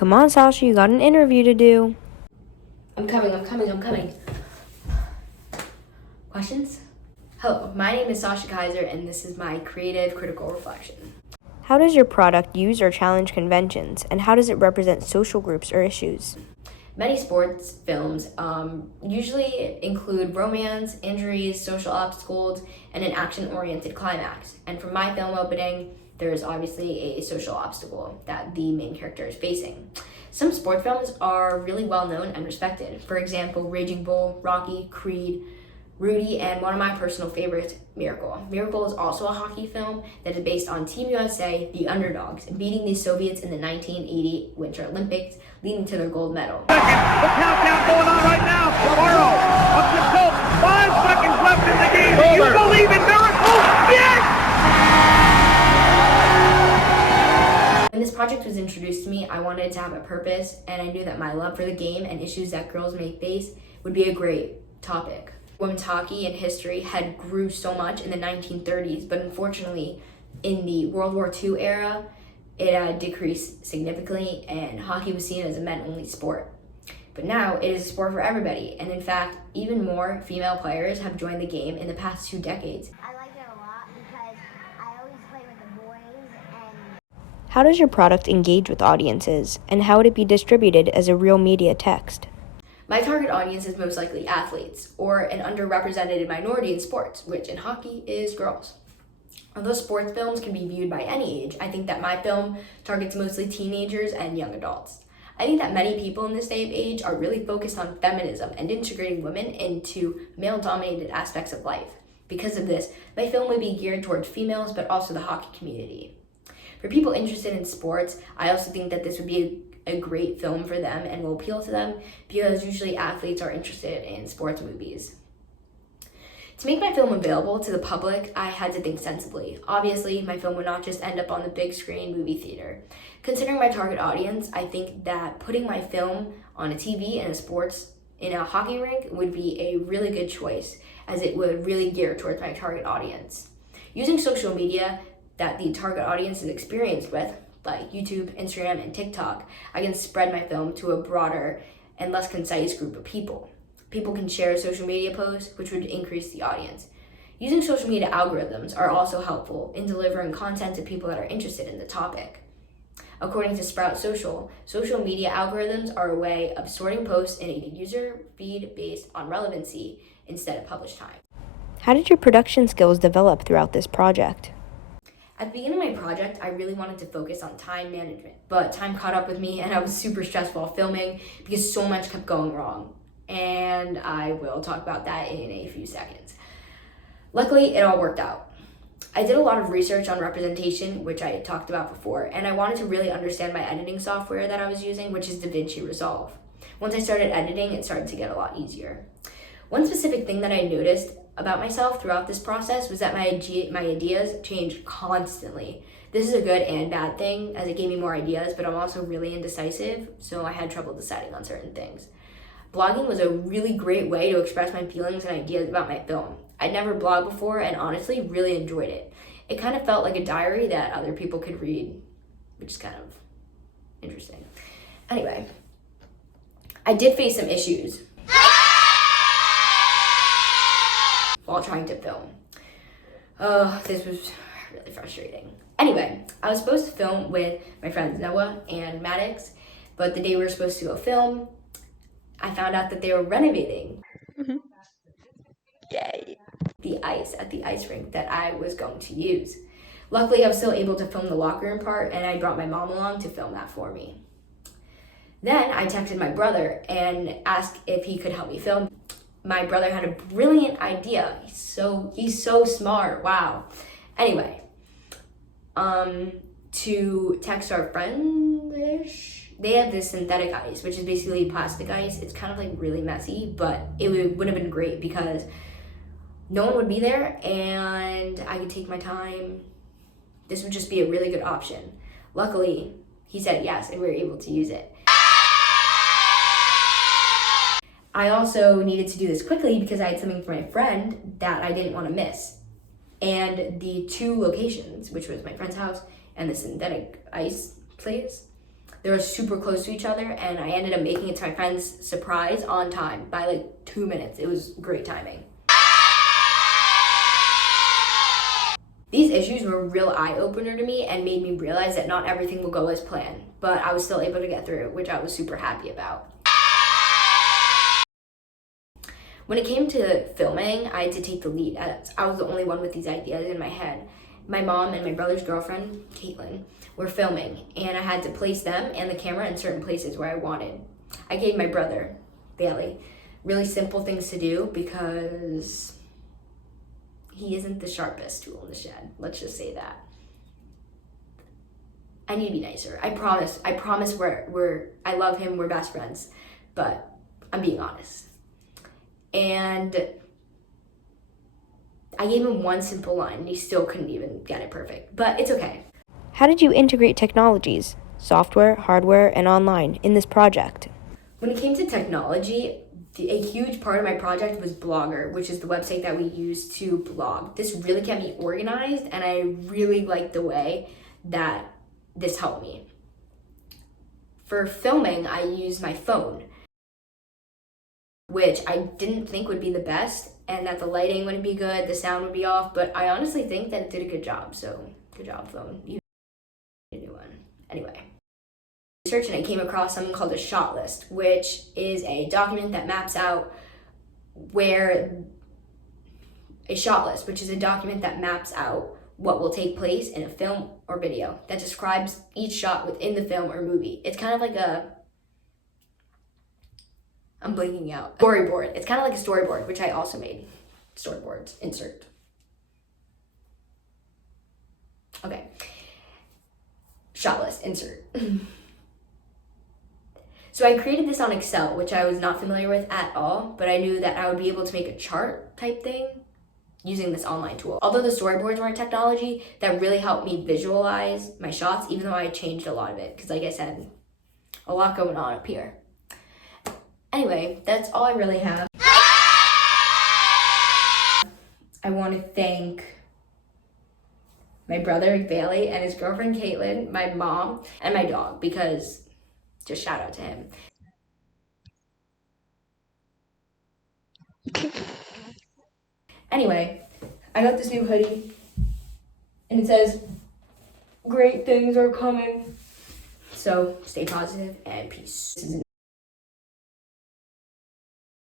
Come on, Sasha, you got an interview to do. I'm coming. Questions? Hello, my name is Sasha Kaiser, and this is my creative critical reflection. How does your product use or challenge conventions, and how does it represent social groups or issues? Many sports films usually include romance, injuries, social obstacles, and an action-oriented climax. And for my film opening, there is obviously a social obstacle that the main character is facing. Some sports films are really well known and respected. For example, Raging Bull, Rocky, Creed, Rudy, and one of my personal favorites, Miracle. Miracle is also a hockey film that is based on Team USA, the underdogs, beating the Soviets in the 1980 Winter Olympics, leading to their gold medal. The countdown going on right now. Morrow up to Colt. 5 seconds left in the game. Do you believe in miracles? Yes! When this project was introduced to me, I wanted it to have a purpose, and I knew that my love for the game and issues that girls may face would be a great topic. Women's hockey and history had grew so much in the 1930s, but unfortunately, in the World War II era, it decreased significantly, and hockey was seen as a men-only sport. But now, it is a sport for everybody, and in fact, even more female players have joined the game in the past 2 decades. I like it a lot because I always play with the boys and How does your product engage with audiences, and how would it be distributed as a real media text? My target audience is most likely athletes, or an underrepresented minority in sports, which in hockey is girls. Although sports films can be viewed by any age, I think that my film targets mostly teenagers and young adults. I think that many people in this day of age are really focused on feminism and integrating women into male-dominated aspects of life. Because of this, my film would be geared towards females, but also the hockey community. For people interested in sports, I also think that this would be a great film for them and will appeal to them because usually athletes are interested in sports movies. To make my film available to the public, I had to think sensibly. Obviously, my film would not just end up on the big screen movie theater. Considering my target audience, I think that putting my film on a TV in a hockey rink would be a really good choice, as it would really gear towards my target audience. Using social media that the target audience is experienced with, like YouTube, Instagram, and TikTok, I can spread my film to a broader and less concise group of people. People can share social media posts, which would increase the audience. Using social media algorithms are also helpful in delivering content to people that are interested in the topic. According to Sprout Social, social media algorithms are a way of sorting posts in a user feed based on relevancy instead of published time. How did your production skills develop throughout this project? At the beginning of my project, I really wanted to focus on time management, but time caught up with me and I was super stressed while filming because so much kept going wrong. And I will talk about that in a few seconds. Luckily, it all worked out. I did a lot of research on representation, which I had talked about before, and I wanted to really understand my editing software that I was using, which is DaVinci Resolve. Once I started editing, it started to get a lot easier. One specific thing that I noticed about myself throughout this process was that my ideas changed constantly. This is a good and bad thing, as it gave me more ideas, but I'm also really indecisive, so I had trouble deciding on certain things. Blogging was a really great way to express my feelings and ideas about my film. I'd never blogged before and honestly really enjoyed it. It kind of felt like a diary that other people could read, which is kind of interesting. Anyway, I did face some issues while trying to film. This was really frustrating. Anyway, I was supposed to film with my friends Noah and Maddox, but the day we were supposed to go film, I found out that they were renovating the ice at the ice rink that I was going to use. Luckily, I was still able to film the locker room part, and I brought my mom along to film that for me. Then I texted my brother and asked if he could help me film. My brother had a brilliant idea. He's so smart. Wow. Anyway, to text our friends-ish, they have this synthetic ice, which is basically plastic ice. It's kind of like really messy, but it would have been great because no one would be there and I could take my time. This would just be a really good option. Luckily, he said yes and we were able to use it. I also needed to do this quickly because I had something for my friend that I didn't want to miss. And the 2 locations, which was my friend's house and the synthetic ice place, They were super close to each other, and I ended up making it to my friend's surprise on time by like 2 minutes. It was great timing. These issues were a real eye-opener to me and made me realize that not everything will go as planned, but I was still able to get through it, which I was super happy about. When it came to filming, I had to take the lead, as I was the only one with these ideas in my head. My mom and my brother's girlfriend, Caitlin, were filming, and I had to place them and the camera in certain places where I wanted. I gave my brother, Bailey, really simple things to do because he isn't the sharpest tool in the shed. Let's just say that. I need to be nicer. I promise I love him, we're best friends, but I'm being honest. And I gave him one simple line and he still couldn't even get it perfect, but it's okay. How did you integrate technologies, software, hardware, and online in this project? When it came to technology, a huge part of my project was Blogger, which is the website that we use to blog. This really kept me organized, and I really liked the way that this helped me. For filming, I used my phone, which I didn't think would be the best, and that the lighting wouldn't be good, the sound would be off, but I honestly think that it did a good job, so good job, phone. You need a new one. Anyway. Research, and I came across something called a shot list, which is a document that maps out what will take place in a film or video that describes each shot within the film or movie. It's kind of like I'm blanking out. Storyboard. It's kind of like a storyboard, which I also made. Storyboards, insert. Okay. Shot list, insert. So I created this on Excel, which I was not familiar with at all, but I knew that I would be able to make a chart type thing using this online tool. Although the storyboards weren't technology, that really helped me visualize my shots, even though I changed a lot of it, because like I said, a lot going on up here. Anyway, that's all I really have. I want to thank my brother, Bailey, and his girlfriend, Caitlin, my mom, and my dog, because just shout out to him. Anyway, I got this new hoodie, and it says, "Great things are coming." So stay positive and peace.